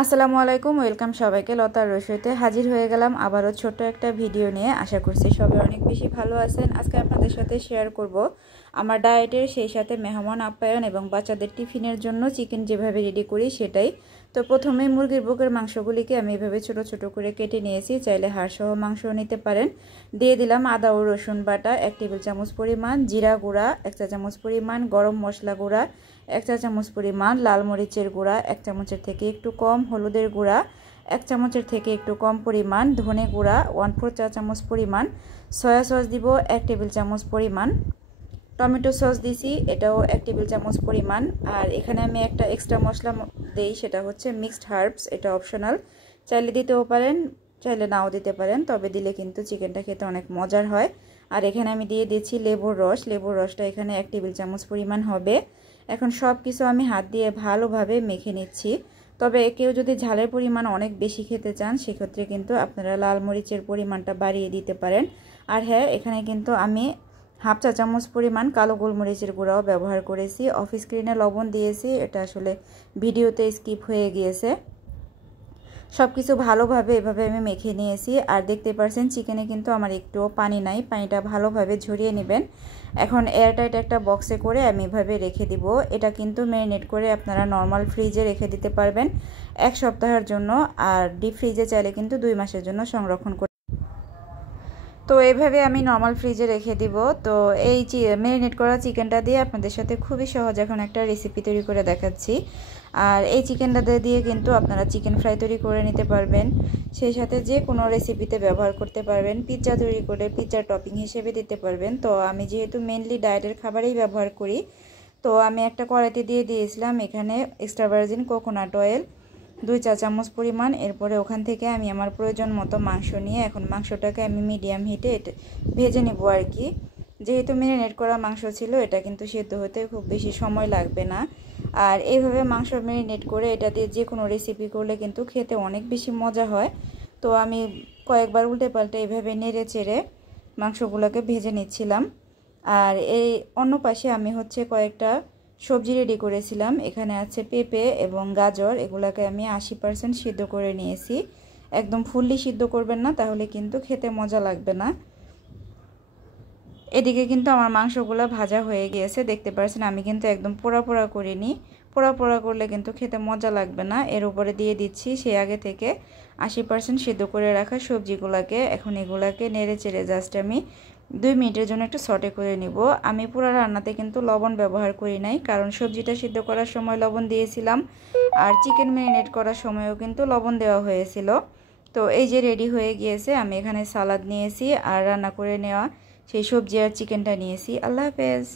আসসালামু আলাইকুম, ওয়েলকাম সবাইকে। লতার রসইতে হাজির হয়ে গেলাম আবারও ছোট্ট একটা ভিডিও নিয়ে। আশা করছি সবাই অনেক বেশি ভালো আছেন। আজকে আপনাদের সাথে শেয়ার করব আমার ডায়েটের, সেই সাথে মেহমান আপ্যায়ন এবং বাচ্চাদের টিফিনের জন্য চিকেন যেভাবে রেডি করি সেটাই। তো প্রথমে মুরগির বুকের মাংসগুলিকে আমি এভাবে ছোট ছোট করে কেটে নিয়েছি। চাইলে হাড়সহ মাংসও নিতে পারেন। দিয়ে দিলাম আদা ও রসুন বাটা 1 টেবিল চামচ পরিমাণ, জিরা গুঁড়া 1 চা চামচ পরিমাণ, গরম মশলা গুঁড়া 1 চা চামচ পরিমাণ, লাল মরিচের গুঁড়া 1 চামচের থেকে একটু কম, হলুদের গুঁড়া 1 চামচের থেকে একটু কম পরিমাণ, ধনে গুঁড়া 1/4 চা চামচ পরিমাণ, সয়া সস দিব 1 টেবিল চামচ পরিমাণ, টমেটো সস দিছি এটাও 1 টেবিল চামচ পরিমাণ। আর এখানে আমি একটা এক্সট্রা মশলা দেই, সেটা হচ্ছে মিক্সড হার্বস। এটা অপশনাল, চাইলে দিতেও পারেন, চাইলে নাও দিতে পারেন, তবে দিলে কিন্তু চিকেনটা খেতে অনেক মজার হয়। আর এখানে আমি দিয়ে দিচ্ছি লেবুর রস। লেবুর রসটা এখানে 1 টেবিল চামচ পরিমাণ হবে। এখন সব কিছু আমি হাত দিয়ে ভালোভাবে মেখে নিচ্ছি। তবে কেউ যদি ঝালের পরিমাণ অনেক বেশি খেতে চান সেক্ষেত্রে কিন্তু আপনারা লাল মরিচের পরিমাণটা বাড়িয়ে দিতে পারেন। আর হ্যাঁ, এখানে কিন্তু আমি 1/2 চা চামচ পরিমাণ কালো গোলমরিচের গুঁড়াও ব্যবহার করেছি। অফ স্ক্রিনে লবণ দিয়েছি, এটা আসলে ভিডিওতে স্কিপ হয়ে গিয়েছে। সব কিছু ভালোভাবে এভাবে আমি মেখে নিয়েছি। আর দেখতে পাচ্ছেন চিকেনে কিন্তু আমার একটুও পানি নাই, পানিটা ভালোভাবে ঝরিয়ে নেবেন। এখন এয়ারটাইট একটা বক্সে করে আমি এভাবে রেখে দিব। এটা কিন্তু ম্যারিনেট করে আপনারা নর্মাল ফ্রিজে রেখে দিতে পারবেন 1 সপ্তাহের জন্য। আর ডিপ ফ্রিজে চাইলে কিন্তু 2 মাসের জন্য সংরক্ষণ করে। তো এইভাবে আমি নর্মাল ফ্রিজে রেখে দিব। তো এই ম্যারিনেট করা চিকেনটা দিয়ে আপনাদের সাথে খুবই সহজ এখন একটা রেসিপি তৈরি করে দেখাচ্ছি। আর এই চিকেনটা দিয়ে কিন্তু আপনারা চিকেন ফ্রাই তৈরি করে নিতে পারবেন, সেই সাথে যে কোনো রেসিপিতে ব্যবহার করতে পারবেন। পিৎজা তৈরি করে পিৎজার টপিং হিসেবে দিতে পারবেন। তো আমি যেহেতু মেনলি ডায়েটের খাবারেই ব্যবহার করি, তো আমি একটা কড়াইতে দিয়ে দিয়েছিলাম এখানে এক্সট্রা ভার্জিন কোকোনাট অয়েল 2 চা চামচ পরিমাণ। এরপরে ওখান থেকে আমি আমার প্রয়োজন মতো মাংস নিয়ে এখন মাংসটাকে আমি মিডিয়াম হিটে ভেজে নেব আর কি। যেহেতু ম্যারিনেট করা মাংস ছিল, এটা কিন্তু সেদ্ধ হতে খুব বেশি সময় লাগবে না। আর এইভাবে মাংস ম্যারিনেট করে এটা দিয়ে যে কোনো রেসিপি করলে কিন্তু খেতে অনেক বেশি মজা হয়। তো আমি কয়েকবার উল্টে পাল্টে এইভাবে নেড়ে চেড়ে মাংসগুলোকে ভেজে নিচ্ছিলাম। আর এই অন্য পাশে আমি হচ্ছে কয়েকটা সবজি রেডি করেছিলাম। এখানে আছে পেঁপে এবং গাজর, এগুলাকে আমি 80% সিদ্ধ করে নিয়েছি। একদম ফুললি সিদ্ধ করবেন না, তাহলে কিন্তু খেতে মজা লাগবে না। এদিকে কিন্তু আমার মাংসগুলো ভাজা হয়ে গিয়েছে, দেখতে পাচ্ছেন আমি কিন্তু একদম পোড়া পোড়া করিনি। পোড়া পোড়া করলে কিন্তু খেতে মজা লাগবে না। এর উপরে দিয়ে দিচ্ছি সেই আগে থেকে 80% সিদ্ধ করে রাখা সবজিগুলোকে। এখন এগুলাকে নেড়ে চেড়ে জাস্ট আমি 2 মিনিটের জন্য একটু সটে করে নিব। আমি পুরো রান্নাতে কিন্তু লবণ ব্যবহার করি নাই, কারণ সবজিটা সিদ্ধ করার সময় লবণ দিয়েছিলাম। আর চিকেন ম্যারিনেট করার সময়ও কিন্তু লবণ দেওয়া হয়েছিল। তো এই যে রেডি হয়ে গিয়েছে। আমি এখানে সালাদ নিয়েছি আর রান্না করে নেওয়া সেই সবজি আর চিকেনটা নিয়েছি। আল্লাহ হাফেজ।